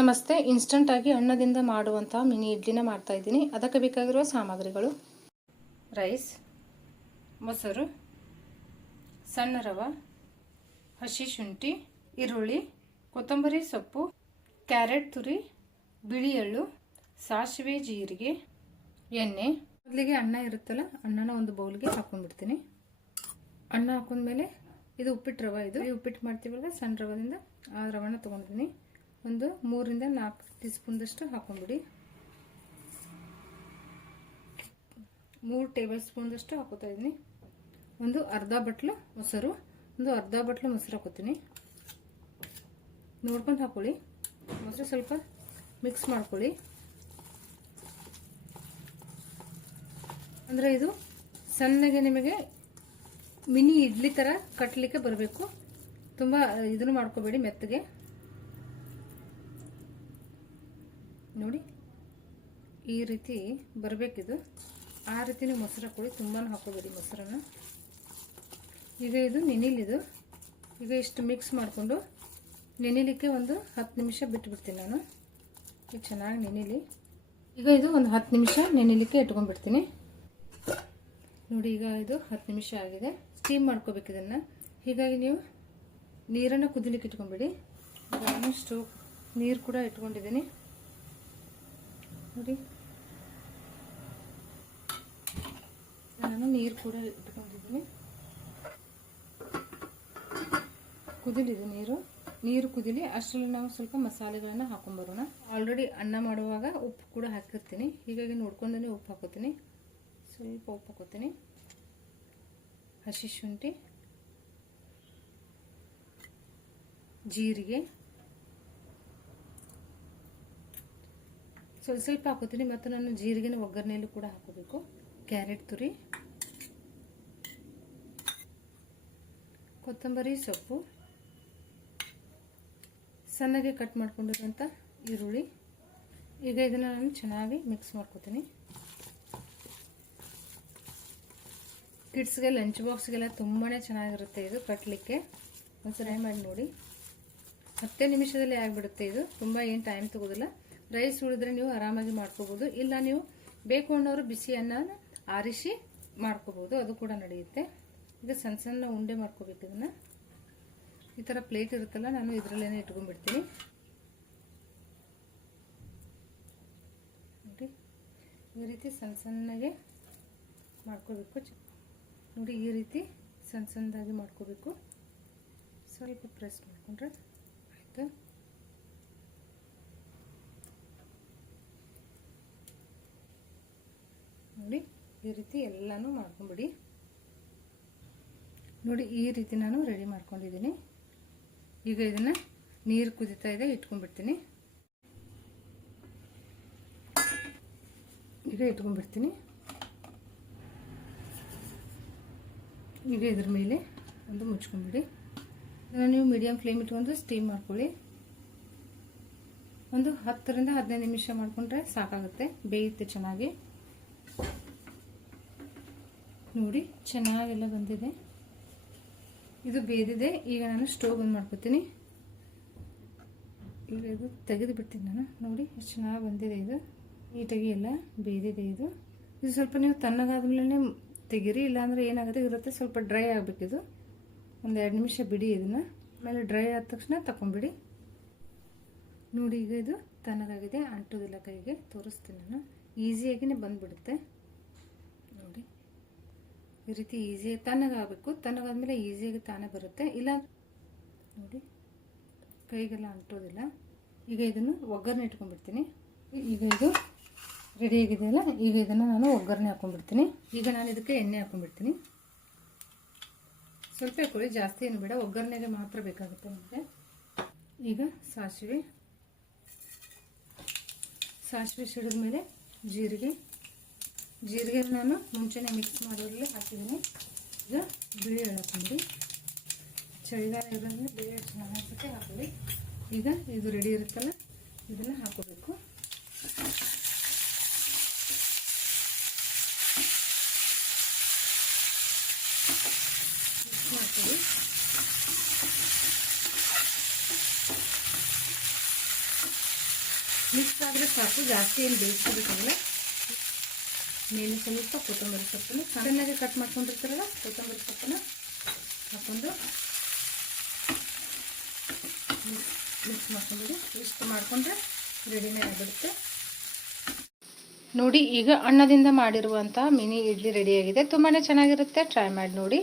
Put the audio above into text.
ನಮಸ್ತೆ. ಇನ್ಸ್ಟಂಟಾಗಿ ಅನ್ನದಿಂದ ಮಾಡುವಂಥ ಮಿನಿ ಇಡ್ಲಿನ ಮಾಡ್ತಾ ಇದ್ದೀನಿ. ಅದಕ್ಕೆ ಬೇಕಾಗಿರುವ ಸಾಮಗ್ರಿಗಳು: ರೈಸ್, ಮೊಸರು, ಸಣ್ಣ ರವೆ, ಹಸಿ ಶುಂಠಿ, ಈರುಳ್ಳಿ, ಕೊತ್ತಂಬರಿ ಸೊಪ್ಪು, ಕ್ಯಾರೆಟ್ ತುರಿ, ಬಿಳಿ ಎಳ್ಳು, ಸಾಸಿವೆ, ಜೀರಿಗೆ, ಎಣ್ಣೆ. ಮೊದಲಿಗೆ ಅನ್ನ ಇರುತ್ತಲ್ಲ, ಅನ್ನನ ಒಂದು ಬೌಲ್ಗೆ ಹಾಕೊಂಡ್ಬಿಡ್ತೀನಿ. ಅನ್ನ ಹಾಕೊಂಡ್ಮೇಲೆ ಇದು ಉಪ್ಪಿಟ್ಟು ರವೆ, ಇದು ಉಪ್ಪಿಟ್ಟು ಮಾಡ್ತೀವಲ್ಲ ಸಣ್ಣ ರವದಿಂದ ಆ ರವೆನ ತೊಗೊಂಡಿದ್ದೀನಿ. ಒಂದು 3 ರಿಂದ 4 ಟೀ ಸ್ಪೂನ್ದಷ್ಟು ಹಾಕೊಂಡ್ಬಿಡಿ. 3 ಟೇಬಲ್ ಸ್ಪೂನ್ದಷ್ಟು ಹಾಕೋತಾ ಇದ್ದೀನಿ. ಒಂದು ಅರ್ಧ ಬಟ್ಲು ಮೊಸರು, ಹಾಕೋತೀನಿ. ನೋಡ್ಕೊಂಡು ಹಾಕೊಳ್ಳಿ. ಮೊಸರು ಸ್ವಲ್ಪ ಮಿಕ್ಸ್ ಮಾಡ್ಕೊಳ್ಳಿ. ಅಂದರೆ ಇದು ಸಣ್ಣಗೆ ನಿಮಗೆ ಮಿನಿ ಇಡ್ಲಿ ಥರ ಕಟ್ಟಲಿಕ್ಕೆ ಬರಬೇಕು. ತುಂಬ ಇದನ್ನು ಮಾಡ್ಕೋಬೇಡಿ ಮೆತ್ತಗೆ. ನೋಡಿ, ಈ ರೀತಿ ಬರಬೇಕಿದು. ಆ ರೀತಿನೇ ಮೊಸರು ಹಾಕೊಳ್ಳಿ, ತುಂಬಾ ಹಾಕೋಬೇಡಿ ಮೊಸರನ್ನು. ಈಗ ಇದು ನೆನಿಲಿದು. ಈಗ ಇಷ್ಟು ಮಿಕ್ಸ್ ಮಾಡಿಕೊಂಡು ನೆನಿಲಿಕ್ಕೆ ಒಂದು 10 ನಿಮಿಷ ಬಿಟ್ಬಿಡ್ತೀನಿ ನಾನು. ಈಗ ಚೆನ್ನಾಗಿ ನೆನಿಲಿ. ಈಗ ಇದು ಒಂದು 10 ನಿಮಿಷ ನೆನಿಲಿಕ್ಕೆ ಇಟ್ಕೊಂಡ್ಬಿಡ್ತೀನಿ. ನೋಡಿ, ಈಗ ಇದು 10 ನಿಮಿಷ ಆಗಿದೆ. ಸ್ಟೀಮ್ ಮಾಡ್ಕೋಬೇಕು ಇದನ್ನು. ಹೀಗಾಗಿ ನೀವು ನೀರನ್ನು ಕುದಿಲಿಕ್ಕೆ ಇಟ್ಕೊಂಡ್ಬಿಡಿ. ನಾನು ಸ್ಟೋವ್ ನೀರು ಕೂಡ ಇಟ್ಕೊಂಡಿದ್ದೀನಿ. ನೋಡಿ, ನಾನು ನೀರು ಕೂಡ ಇಟ್ಕೊಂಡಿದ್ದೀನಿ. ಕುದಿಲಿದೆ ನೀರು ಕುದಿಲಿ. ಅಷ್ಟರಲ್ಲಿ ನಾವು ಸ್ವಲ್ಪ ಮಸಾಲೆಗಳನ್ನು ಹಾಕೊಂಡ್ಬರೋಣ. ಆಲ್ರೆಡಿ ಅನ್ನ ಮಾಡುವಾಗ ಉಪ್ಪು ಕೂಡ ಹಾಕಿರ್ತೀನಿ, ಹೀಗಾಗಿ ನೋಡ್ಕೊಂಡೇ ಉಪ್ಪು ಹಾಕೋತೀನಿ. ಸ್ವಲ್ಪ ಉಪ್ಪು ಹಾಕೋತೀನಿ. ಹಸಿ ಶುಂಠಿ, ಜೀರಿಗೆ ಸ್ವಲ್ಪ ಹಾಕೋತೀನಿ. ಮತ್ತು ನಾನು ಜೀರಿಗೆನ ಒಗ್ಗರಣೆಯಲ್ಲೂ ಕೂಡ ಹಾಕೋಬೇಕು. ಕ್ಯಾರೆಟ್ ತುರಿ, ಕೊತ್ತಂಬರಿ ಸೊಪ್ಪು, ಸಣ್ಣಗೆ ಕಟ್ ಮಾಡ್ಕೊಂಡಿರುವಂಥ ಈರುಳ್ಳಿ. ಈಗ ಇದನ್ನು ನಾನು ಚೆನ್ನಾಗಿ ಮಿಕ್ಸ್ ಮಾಡ್ಕೋತೀನಿ. ಕಿಡ್ಸ್ಗೆ ಲಂಚ್ ಬಾಕ್ಸ್ಗೆಲ್ಲ ತುಂಬಾ ಚೆನ್ನಾಗಿರುತ್ತೆ ಇದು ಕಟ್ಟಲಿಕ್ಕೆ. ಒಂದ್ಸಲ ಮಾಡಿ ನೋಡಿ. 10 ನಿಮಿಷದಲ್ಲಿ ಆಗಿಬಿಡುತ್ತೆ ಇದು. ತುಂಬ ಏನು ಟೈಮ್ ತಗೋದಿಲ್ಲ. ರೈಸ್ ಉಳಿದ್ರೆ ನೀವು ಆರಾಮಾಗಿ ಮಾಡ್ಕೋಬೋದು. ಇಲ್ಲ ನೀವು ಬೇಕು ಅನ್ನೋರು ಬಿಸಿ ಅನ್ನ ಆರಿಸಿ ಮಾಡ್ಕೋಬೋದು, ಅದು ಕೂಡ ನಡೆಯುತ್ತೆ. ಈಗ ಸಣ್ಣ ಸಣ್ಣ ಉಂಡೆ ಮಾಡ್ಕೋಬೇಕು. ಇದನ್ನು ಈ ಥರ ಪ್ಲೇಟ್ ಇರುತ್ತಲ್ಲ, ನಾನು ಇದರಲ್ಲೇನೆ ಇಟ್ಕೊಂಡ್ಬಿಡ್ತೀನಿ. ನೋಡಿ, ಈ ರೀತಿ ಸಣ್ಣ ಸಣ್ಣಗೆ ಮಾಡ್ಕೋಬೇಕು. ನೋಡಿ, ಈ ರೀತಿ ಸಣ್ಣ ಸಣ್ಣದಾಗಿ ಮಾಡ್ಕೋಬೇಕು. ಸ್ವಲ್ಪ ಪ್ರೆಸ್ ಮಾಡಿಕೊಂಡ್ರೆ ಆಯಿತು. ನೋಡಿ, ಈ ರೀತಿ ಎಲ್ಲಾನು ಮಾಡ್ಕೊಂಡ್ಬಿಡಿ. ನೋಡಿ, ಈ ರೀತಿ ನಾನು ರೆಡಿ ಮಾಡ್ಕೊಂಡಿದ್ದೀನಿ. ಈಗ ಇದನ್ನು ನೀರು ಕುದಿತಾ ಇದೆ, ಇಟ್ಕೊಂಡ್ಬಿಡ್ತೀನಿ. ಈಗ ಇಟ್ಕೊಂಡ್ಬಿಡ್ತೀನಿ. ಈಗ ಇದ್ರ ಮೇಲೆ ಒಂದು ಮುಚ್ಕೊಂಡ್ಬಿಡಿ. ನೀವು ಮೀಡಿಯಂ ಫ್ಲೇಮ್ ಇಟ್ಕೊಂಡು ಸ್ಟೀಮ್ ಮಾಡ್ಕೊಳ್ಳಿ. ಒಂದು 10 ರಿಂದ 15 ನಿಮಿಷ ಮಾಡ್ಕೊಂಡ್ರೆ ಸಾಕಾಗುತ್ತೆ, ಬೇಯುತ್ತೆ ಚೆನ್ನಾಗಿ. ನೋಡಿ, ಚೆನ್ನಾಗೆಲ್ಲ ಬಂದಿದೆ, ಇದು ಬೇದಿದೆ. ಈಗ ನಾನು ಸ್ಟೋವ್ ಬಂದ್ ಮಾಡ್ಕೊತೀನಿ. ಈಗ ಇದು ತೆಗೆದು ಬಿಡ್ತೀನಿ ನಾನು. ನೋಡಿ, ಎಷ್ಟು ಚೆನ್ನಾಗಿ ಬಂದಿದೆ. ಇದು ನೀಟಾಗಿ ಎಲ್ಲ ಬೇದಿದೆ. ಇದು ಸ್ವಲ್ಪ ನೀವು ತಣ್ಣಗಾದ್ಮೇಲೆ ತೆಗೀರಿ, ಇಲ್ಲಾಂದ್ರೆ ಏನಾಗುತ್ತೆ ಇರುತ್ತೆ, ಸ್ವಲ್ಪ ಡ್ರೈ ಆಗಬೇಕಿದು. ಒಂದು 2 ನಿಮಿಷ ಬಿಡಿ ಇದನ್ನು. ಆಮೇಲೆ ಡ್ರೈ ಆದ ತಕ್ಷಣ ತಗೊಂಡ್ಬಿಡಿ. ನೋಡಿ, ಈಗ ಇದು ತಣ್ಣಗಾಗಿದೆ, ಅಂಟೋದಿಲ್ಲ ಕೈಗೆ. ತೋರಿಸ್ತೀನಿ ನಾನು. ಈಸಿಯಾಗಿನೇ ಬಂದ್ಬಿಡುತ್ತೆ. ನೋಡಿ, ಈ ರೀತಿ ಈಸಿಯಾಗಿ ತಣ್ಣಗಾಗಬೇಕು. ತಣ್ಣಗಾದ್ಮೇಲೆ ಈಸಿಯಾಗಿ ತಾನೇ ಬರುತ್ತೆ. ಇಲ್ಲ ನೋಡಿ, ಕೈಗೆಲ್ಲ ಅಂಟೋದಿಲ್ಲ. ಈಗ ಇದನ್ನು ಒಗ್ಗರಣೆ ಇಟ್ಕೊಂಡ್ಬಿಡ್ತೀನಿ. ಈಗ ಇದು ರೆಡಿ ಆಗಿದೆಯಲ್ಲ, ಈಗ ಇದನ್ನು ನಾನು ಒಗ್ಗರಣೆ ಹಾಕೊಂಡ್ಬಿಡ್ತೀನಿ. ಈಗ ನಾನು ಇದಕ್ಕೆ ಎಣ್ಣೆ ಹಾಕೊಂಡ್ಬಿಡ್ತೀನಿ. ಸ್ವಲ್ಪ ಹಾಕೊಳ್ಳಿ, ಜಾಸ್ತಿ ಏನು ಬೇಡ, ಒಗ್ಗರಣೆಗೆ ಮಾತ್ರ ಬೇಕಾಗುತ್ತೆ ನಮಗೆ. ಈಗ ಸಾಸಿವೆ ಸಿಡಿದ ಮೇಲೆ ಜೀರಿಗೆ ನಾನು ಮುಂಚೆನೇ ಮಿಕ್ಸ್ ಮಾಡೋದ್ರಲ್ಲಿ ಹಾಕಿದ್ದೀನಿ. ಈಗ ಬಿಳಿ ಎಳ್ಳು ಹಾಕೊಂಡ್ರಿ. ಚಳಿಗಾಲ ಇರೋದ್ರಿಂದ ಬಿಳಿ ಎಳ್ಳು ಚೆನ್ನಾಗಿ ಅನ್ಸುತ್ತೆ, ಹಾಕೊಳ್ಳಿ. ಈಗ ಇದು ರೆಡಿ ಇರುತ್ತಲ್ಲ, ಇದನ್ನು ಹಾಕೋಬೇಕು. ಮಿಕ್ಸ್ ಮಾಡ್ಕೊಳ್ಳಿ. ಮಿಕ್ಸ್ ಆದರೆ ಸಾಕು, ಜಾಸ್ತಿ ಏನು ಬೇಯಿಸ್ಕೋಬೇಕಾಗಿಲ್ಲ. ಮೇಲೆ ಸ್ವಲ್ಪ ಕೊತ್ತಂಬರಿ ಸೊಪ್ಪನ್ನು ಸಣ್ಣಗೆ ಕಟ್ ಮಾಡ್ಕೊಂಡಿರ್ತಾರಲ್ಲ ಕೊತ್ತಂಬರಿ ಸೊಪ್ಪನ್ನು ಹಾಕ್ಕೊಂಡು ಮಿಕ್ಸ್ ಮಾಡ್ಕೊಂಡ್ಬಿಡಿ. ಇಷ್ಟು ಮಾಡಿಕೊಂಡ್ರೆ ರೆಡಿನೇ ಆಗಿಬಿಡುತ್ತೆ ನೋಡಿ. ಈಗ ಅನ್ನದಿಂದ ಮಾಡಿರುವಂಥ ಮಿನಿ ಇಡ್ಲಿ ರೆಡಿಯಾಗಿದೆ. ತುಂಬಾ ಚೆನ್ನಾಗಿರುತ್ತೆ, ಟ್ರೈ ಮಾಡಿ ನೋಡಿ.